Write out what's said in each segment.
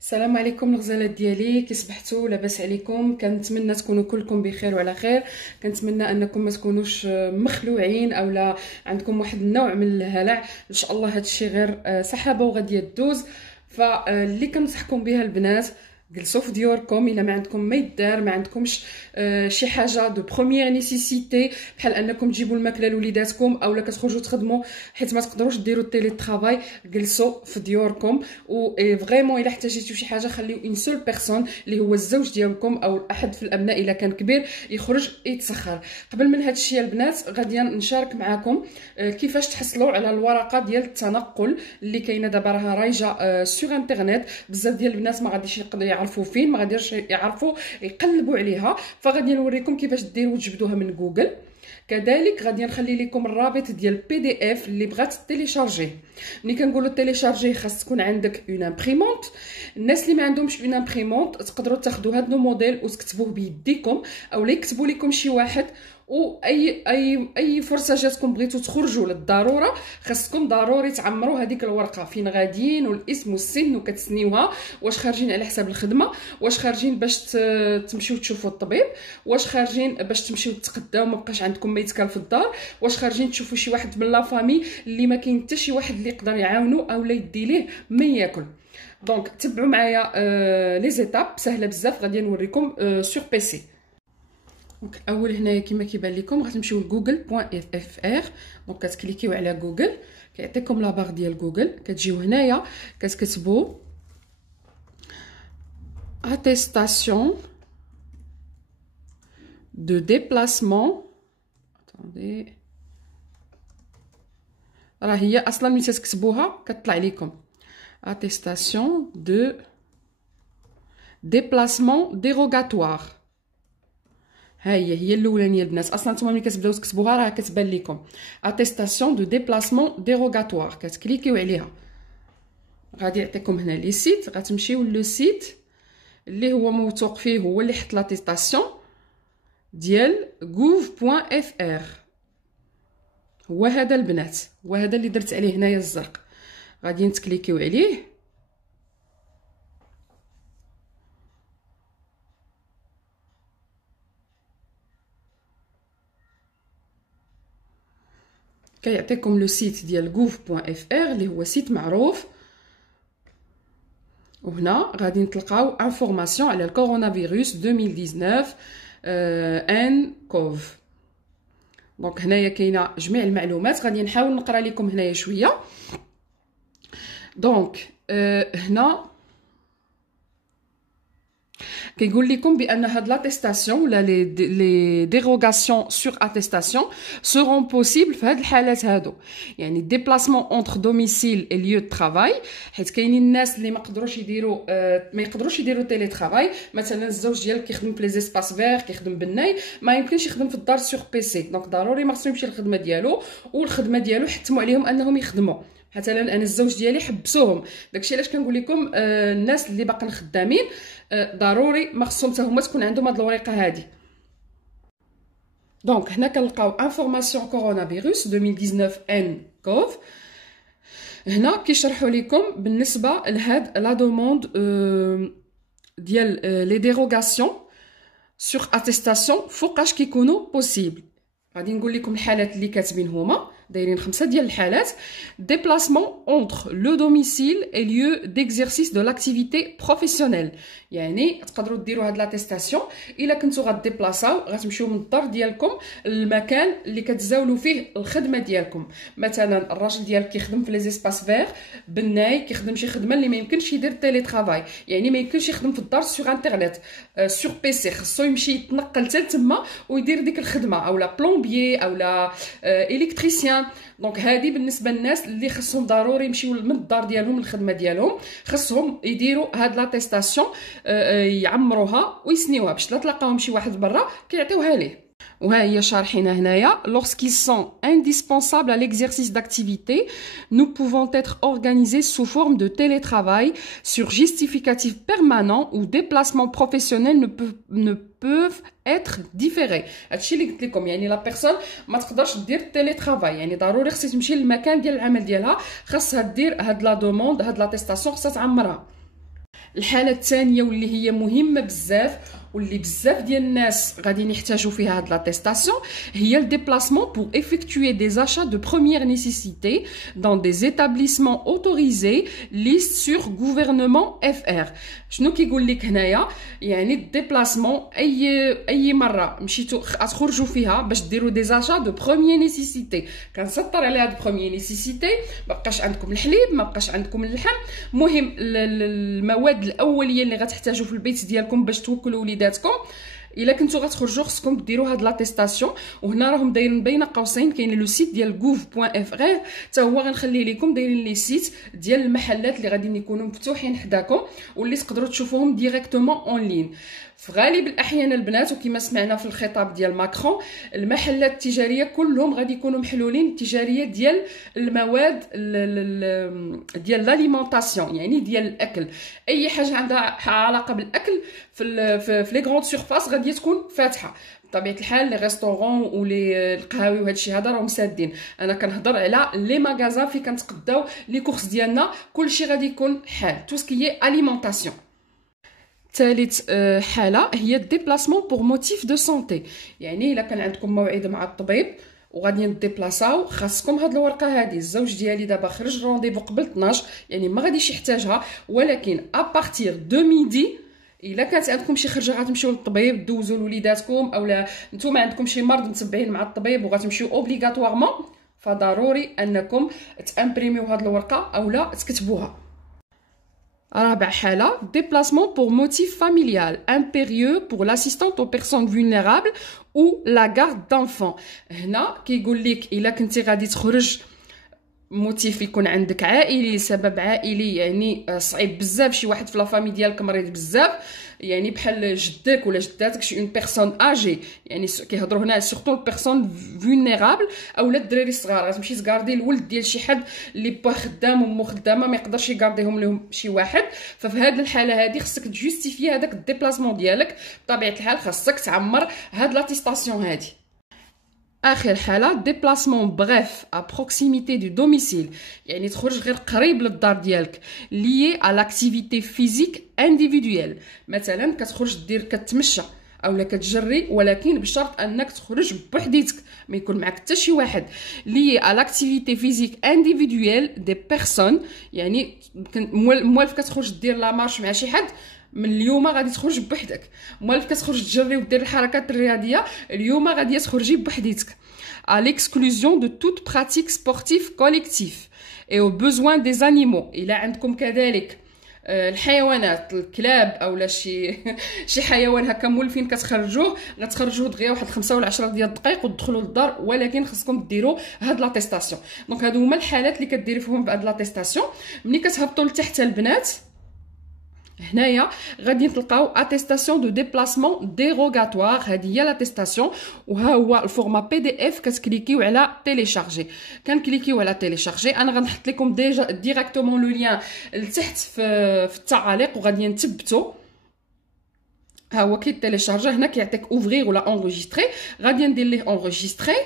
السلام عليكم الغزالات ديالي، كي صبحتوا؟ لاباس عليكم؟ كنتمنى تكونوا كلكم بخير وعلى خير. كنتمنى انكم ما تكونوش مخلوعين او لا عندكم واحد النوع من الهلع. ان شاء الله هذا الشيء غير سحابه وغادي تدوز. فاللي كنصحكم بها البنات، جلسوا في ديوركم الا ما عندكم ما يدار، ما عندكمش شي حاجه دو بروميير نيسيسيتي بحال انكم تجيبوا الماكله لوليداتكم اولا كتخرجوا تخدموا حيت ما تقدروش ديروا التيلي ترافاي. جلسوا في ديوركم و فريمون الا احتاجيتوا شي حاجه خليو اون سول بيرسون اللي هو الزوج ديالكم او احد في الابناء الا كان كبير يخرج يتسخر. قبل من هذا الشيء البنات غادي نشارك معكم كيفاش تحصلوا على الورقه ديال التنقل اللي كاينه دابا، راها رايجه سور انترنت. بزاف ديال البنات ما غاديش يقدروا يعرفوا فين، ما غاديش يعرفوا يقلبوا عليها، فغادي نوريكم كيفاش ديروا وتجبدوها من جوجل. كذلك غادي نخلي لكم الرابط ديال البي دي اف اللي بغات تيليشارجيه. ملي كنقولوا تيليشارجيه خاص تكون عندك اون امبريمونط. الناس اللي ما عندهمش اون امبريمونط تقدروا تاخذوا هذا الموديل وتكتبوه بيديكم اولا يكتبوا لكم شي واحد. واي فرصه جاتكم بغيتوا تخرجوا للضروره خاصكم ضروري تعمروا هذيك الورقه، فين غاديين والاسم والسن وكتسنيوها، واش خارجين على حساب الخدمه، واش خارجين باش تمشيو تشوفوا الطبيب، واش خارجين باش تمشيو تتقداو ما بقاش عندكم ما يتكال في الدار، واش خارجين تشوفوا شي واحد من لا فامي اللي ما كاين حتى شي واحد اللي يقدر يعاونو اولا يدي ليه ما ياكل. دونك تبعوا معايا لي زيتاب سهله بزاف، غادي نوريكم سور بيسي. دونك اول هنايا كما كيبان لكم غتمشيو لجوجل.fr. دونك كتكليكيو على جوجل، كيعطيكم لا باغ ديال جوجل، كتجيو هنايا كتكتبوا attestation de déplacement. attendez، راه هي اصلا ملي تكتبوها كتطلع لكم attestation de déplacement dérogatoire. هي الاولانيه البنات، اصلا نتوما ملي كتبداو تكتبوها راه كتبان لكم attestation de déplacement dérogatoire. كتكليكيو عليها غادي يعطيكم هنا لي سيت، غتمشيو لو سيت اللي هو موثوق فيه، هو اللي حط لاتيستاسيون ديال gouv.fr. هو هذا البنات، هو هذا اللي درت عليه هنايا الزرق. غادي نتكليكيو عليه كيعطيكم لو سيت ديال gouv.fr اللي هو سيت معروف. وهنا غادي نتلقاو انفورماسيون على الكورونا فيروس 2019 ان كوف. دونك هنايا كاينه جميع المعلومات، غادي نحاول نقرا لكم هنايا شويه. دونك هنا كيقول لكم بان هاد لاتيستاسيون ولا لي ديروغاسيون سور اتيستاسيون سيرون بوسيبل في هاد الحالات هادو، يعني ديبلاسمون اونتر دوميسيل اي ليو دو ترافاي، حيت كاينين الناس اللي ما يقدروش يديروا تيلي ترافاي. مثلا الزوج ديالك كيخدم في لي زيسباس فير، كيخدم بالناي، ما يمكنش يخدم في الدار سور بيسي. دونك ضروري ما خصو يمشي للخدمه ديالو، والخدمه ديالو حتموا عليهم انهم يخدموا. مثلا انا الزوج ديالي حبسوهم، داكشي علاش كنقول لكم الناس اللي باقيين خدامين ضروري ما خصهم حتى هما تكون عندهم هاد الورقه هادي. دونك هنا كنلقاو انفورماسيون كورونا فيروس 2019 ان كوف. هنا كيشرحوا لكم بالنسبه لهاد لا دوموند ديال لي ديروغاسيون سور اتيستاسيون فوقاش كيكونوا بوسيبل. غادي نقول لكم الحالات اللي كاتبين هما، دايرين 5 ديال الحالات. déplacement entre le domicile et lieu d'exercice de l'activité professionnelle، يعني تقدروا ديروا هاد لاتيستاسيون الا كنتو غديبلاصاو، غتمشيو من الدار ديالكم للمكان اللي كتزاولوا فيه الخدمه ديالكم. مثلا الراجل ديالك كيخدم في لي زيسباس فير بالناي، كيخدم شي خدمه اللي ما يمكنش يدير تيلي ترافاي، يعني ما يمكنش يخدم في الدار سور انترنت سور بيسي، خصو يمشي يتنقل حتى لتما ويدير ديك الخدمه، اولا بلومبيي اولا الكتريسيان. دونك هذه بالنسبه للناس اللي خصهم ضروري يمشيو من الدار ديالهم للخدمه ديالهم، خصهم يديروا هاد لاتيستاسيون يعمروها ويسنيوها باش لا تلقاهم شي واحد برا كيعطيوها ليه. وها هي شارحينها هنايا. lorsqu'ils sont indispensables à l'exercice d'activité, nous pouvons être organisés sous forme de télétravail sur justificatif permanent ou déplacement professionnel ne peuvent être différés. هادشي اللي قلت لكم، يعني لا بيرسون ما تقدرش دير تيلي ترافاي، يعني ضروري خصها تمشي للمكان ديال العمل ديالها، خاصها دير هاد لا دوموند، هاد لاتيستاسيون خاصها تعمرها. الحاله الثانيه واللي هي مهمه بزاف واللي بزاف ديال الناس غادي يحتاجوا فيها هاد لاتيستاسيون هي الديبلاسمون pour effectuer des achats de première nécessité dans des établissements autorisés liste sur gouvernement FR. شنو كيقول لك هنايا؟ يعني الديبلاسمون اي مره مشيتو تخرجوا فيها باش ديروا دي زاشا دو بروميير نيسيسيتي، كنسطر عليها دو بروميير نيسيسيتي، ما بقاش عندكم الحليب، ما بقاش عندكم اللحم، المهم المواد الاوليه اللي غتحتاجوا في البيت ديالكم باش توكلوا وليداتكم. الا كنتو غتخرجوا خصكم ديروا هاد لاتيستاسيون، وهنا راهم دايرين بين قوسين كاين لو سيت ديال gouv.fr حتى هو غنخليه لكم، دايرين لي سيت ديال المحلات اللي غادي يكونوا مفتوحين حداكم واللي تقدروا تشوفوهم ديريكتومون اون لين. في غالب الاحيان البنات وكما سمعنا في الخطاب ديال ماكرون المحلات التجاريه كلهم غادي يكونوا محلولين التجاريه ديال المواد ديال لاليمونطاسيون، يعني ديال الاكل، اي حاجه عندها علاقه بالاكل في لي غروند سورفاس غادي تكون فاتحه. بطبيعه الحال لي ريستورون ولي القهاوي وهذا الشيء هذا راهم سادين، انا كنهضر على لي ماغازان فين كنتقداو لي كورس ديالنا، كلشي غادي يكون حال تو سكي اليمونطاسيون. ثالث حاله هي الديبلاسمون بور موتيف دو سونتي، يعني الا كان عندكم موعد مع الطبيب وغادي نديبلاصاو خاصكم هاد الورقه هذه. الزوج ديالي دابا خرج رونديفو قبل 12 يعني ما غاديش يحتاجها، ولكن ابارتير دو ميدي الا كانت عندكم شي خرجه غتمشيو للطبيب دوزوا لوليداتكم، اولا نتوما عندكم شي مرض متبعين مع الطبيب وغتمشيو اوبليغاتوارمون، فضروري انكم تامبريميو هاد الورقه اولا تكتبوها. رابع حالة déplacement pour motif familial impérieux pour l'assistance aux personnes vulnérables ou la garde d'enfants. هنا كيقول لك الا كنتي غادي تخرج موتيف يكون عندك عائلي، سبب عائلي يعني صعيب بزاف، شي واحد في لا فامي ديالك مريض بزاف، يعني بحال جدك ولا جداتك شي اون بيرسون اجي، يعني كيهضروا هنا سورتو البيرسون فولنيرابل اولا الدراري الصغار، غتمشي تكاردي الولد ديال شي حد اللي با خدام ومو خدامه ما يقدرش يكارديهم لهم شي واحد، ففي هذه الحاله هذه خصك تجوستيفي هذاك الديبلاسمون ديالك، بطبيعه الحال خاصك تعمر هاد لاتيستاسيون هذه. اخر حاله ديبلاسمون بريف ا بروكسيميتي دو دوميسيل، يعني تخرج غير قريب للدار ديالك ليي ا لاكتيفيتي فيزيك انديفيدويل، مثلا كتخرج دير كتمشى اولا كتجري، ولكن بشرط انك تخرج بوحديتك ما يكون معك حتى شي واحد. ليي ا لاكتيفيتي فيزيك انديفيدويل دي بيرسون، يعني موالف كتخرج دير لا مارش مع شي حد، من اليوم غادي تخرج بوحدك، موالف كتخرج تجري ودير الحركات الرياضيه، اليوم غادي تخرجي بوحديتك. à l'exclusion de toute pratique sportive collective et aux besoins des animaux. الى عندكم كذلك الحيوانات الكلاب اولا شي حيوان هكا مولفين كتخرجوه، غتخرجوه دغيا واحد 5 ولا 10 ديال الدقائق وتدخلوا للدار، ولكن خصكم ديروا هاد لاتيستاسيون. دونك هادو هما الحالات اللي كديري فيهم بهاد لاتيستاسيون. ملي كتهبطوا لتحت البنات هنايا غادي تلقاو اتيستاسيون دو ديبلاسمون ديروغاتوار، هذه هي لاتيستاسيون، وها هو الفورما بي دي اف، كتكليكيو على تيليشارجي، كنكليكيو على تيليشارجي. انا غنحط لكم ديجا ديريكتومون لو لين لتحت في التعاليق وغادي نثبتو. ها هو كي تيليشارجي هنا كيعطيك اوفرير ولا انغيستري، غادي ندير ليه انغيستري،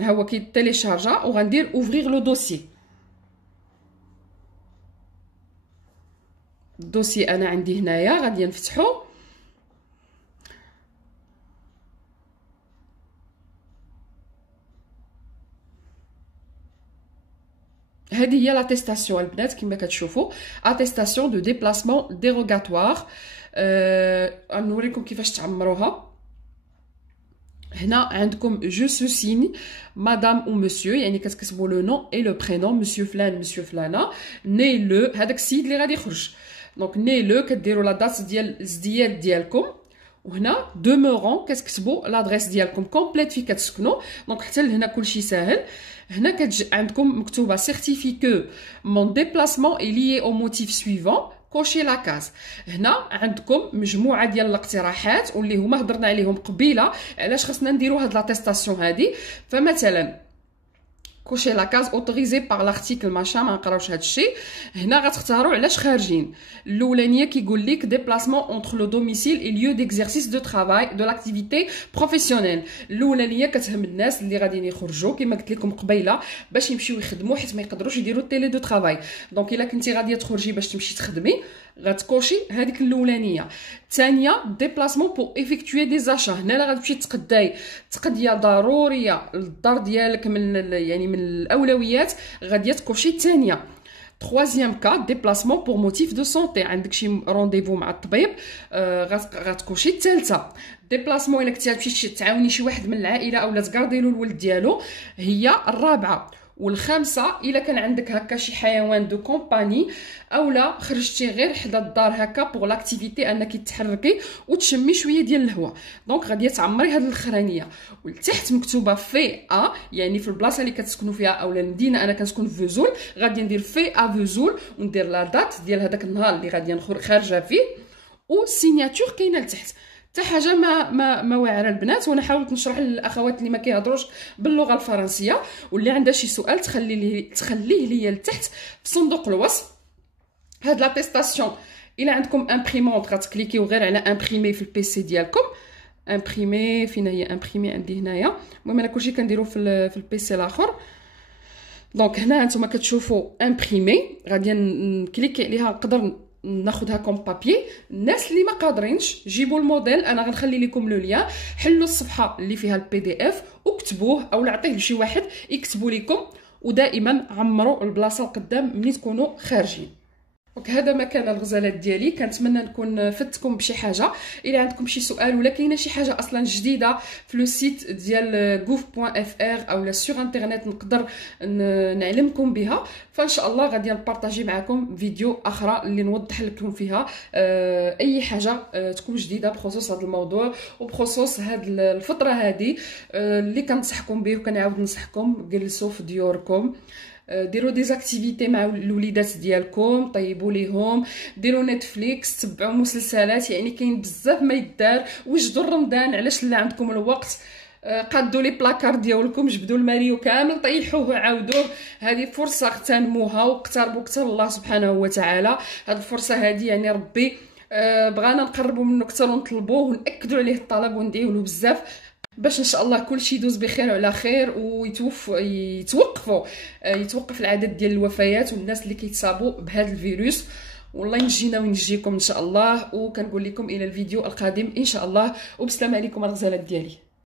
ها هو كي تيليشارجا وغندير اوفرير لو دوسي. الدوسي انا عندي هنايا غادي نفتحو، هذه هي لاتيستاسيون البنات كما كتشوفوا، اتيستاسيون دو ديبلاسمون ديروغاتوار. نوريكم كيفاش تعمروها. هنا عندكم جو سو سيني مدام او مسيو، يعني كتكتبوا لو نون اي لو برينون، مسيو فلان مسيو فلانه، ني لو هذاك السيد اللي غادي يخرج، دونك ني لو كديروا لا دات ديال الازدياد ديالكم، وهنا دومورون كتكتبوا لادريس ديالكم كومبليت فين كتسكنوا. دونك حتى لهنا كلشي ساهل. هنا عندكم مكتوبه سيرتيفيكو مون ديبلاسمون اي ليي او موتيف سويفون، كوشي لا كاز. هنا عندكم مجموعه ديال الاقتراحات واللي هما هضرنا عليهم قبيله علاش خصنا نديروا هاد لاتيستاسيون هادي. فمثلا كوشي لا كاز اوتوريزي باغ لارتيكل ماشا، ما نقراوش هذا الشيء. هنا غتختاروا علاش خارجين. الاولانيه كيقول لك ديبلاسمون اونتر لو دوميسيل اي ليو ديكزارسيس دو ترافاي دو لاكتيفيتي بروفيسيونيل. الاولانيه كتهم الناس اللي غاديين يخرجوا كما قلت لكم قبيله باش يمشيو يخدموا، حيت ما يقدروش يديروا التيلي دو ترافاي. دونك الا كنتي غاديه تخرجي باش تمشي تخدمي غتكوشي هذيك الاولانيه. الثانيه ديبلاسمون بور ايفيكتوي دي زاشا. هنا لا غتمشي تقداي تقديه ضروريه للدار ديالك من يعني من الاولويات، غاديه تكوشي الثانيه. troisième cas déplacement pour motif de santé، عندك شي رونديفو مع الطبيب غتكوشي الثالثه. ديبلاسمون الا كنتي غتمشي تعاوني شي واحد من العائله اولا تقاردي له الولد ديالو هي الرابعه. والخامسه الا كان عندك هكا شي حيوان دو كومباني اولا خرجتي غير حدا الدار هكا بوغ لاكتيفيتي انك تحركي وتشمي شويه ديال الهواء، دونك غادي تعمري هاد الاخرانيه. والتحت مكتوبه في ا، يعني في البلاصه اللي كتسكنوا فيها اولا المدينه. انا كنسكن في فوزول، غادي ندير في ا فوزول وندير لا دات ديال هذاك النهار اللي غادي خارجه فيه، والسيناتور كاينه لتحت. حتى حاجه ما واعره البنات. وانا حاولت نشرح للاخوات اللي ما كيهضروش باللغه الفرنسيه، واللي عندها شي سؤال تخليه ليا لتحت في صندوق الوصف. هاد لاتيستاسيون الا عندكم امبريمونط غتكليكيو غير على امبريمي في البيسي ديالكم. امبريمي فين هي؟ امبريمي عندي هنايا. المهم انا كلشي كنديرو في البيسي الاخر. دونك هنا نتوما كتشوفوا امبريمي، غادي نكليكي عليها نقدر ناخذها كوم بابي. الناس اللي ما قادرينش جيبوا الموديل، انا غنخلي لكم لو ليان، حلوا الصفحه اللي فيها البي دي اف وكتبوه او عطيه لشي واحد يكتبوا لكم، ودائما عمروا البلاصه القدام ملي تكونوا خارجين. دونك هذا ما كان الغزالات ديالي. كنتمنى نكون فدتكم بشي حاجه. الا عندكم شي سؤال ولا كاينه شي حاجه اصلا جديده في لو سيت ديال gouv.fr اولا سور انترنت نقدر نعلمكم بها، فان شاء الله غادي نبارطاجي معكم فيديو اخرى اللي نوضح لكم فيها اي حاجه تكون جديده بخصوص هذا الموضوع وبخصوص هذه الفتره هذه اللي كنصحكم به. وكنعاود نصحكم جلسوا في ديوركم، ديروا ديزاكتيفيتي مع الوليدات ديالكم، طيبوا ليهم، ديروا نتفليكس، تبعوا مسلسلات، يعني كاين بزاف ما يدار. وجدوا رمضان علاش لا عندكم الوقت قادوا لي بلاكار ديالكم، جبدوا الماريو كامل طيحوه وعاودوه. هذه فرصه اغتنموها واقتربوا اكثر الله سبحانه وتعالى. هذه الفرصه هذه يعني ربي بغانا نقربوا منه اكثر ونطلبوه وناكدوا عليه الطلب وندعيو له بزاف باش ان شاء الله كل شيء يدوز بخير وعلى خير، يتوقف العدد ديال الوفيات والناس اللي كيتصابوا بهذا الفيروس، والله ينجينا وينجيكم ان شاء الله. وكنقول لكم الى الفيديو القادم ان شاء الله، وبسلام عليكم الغزالات ديالي.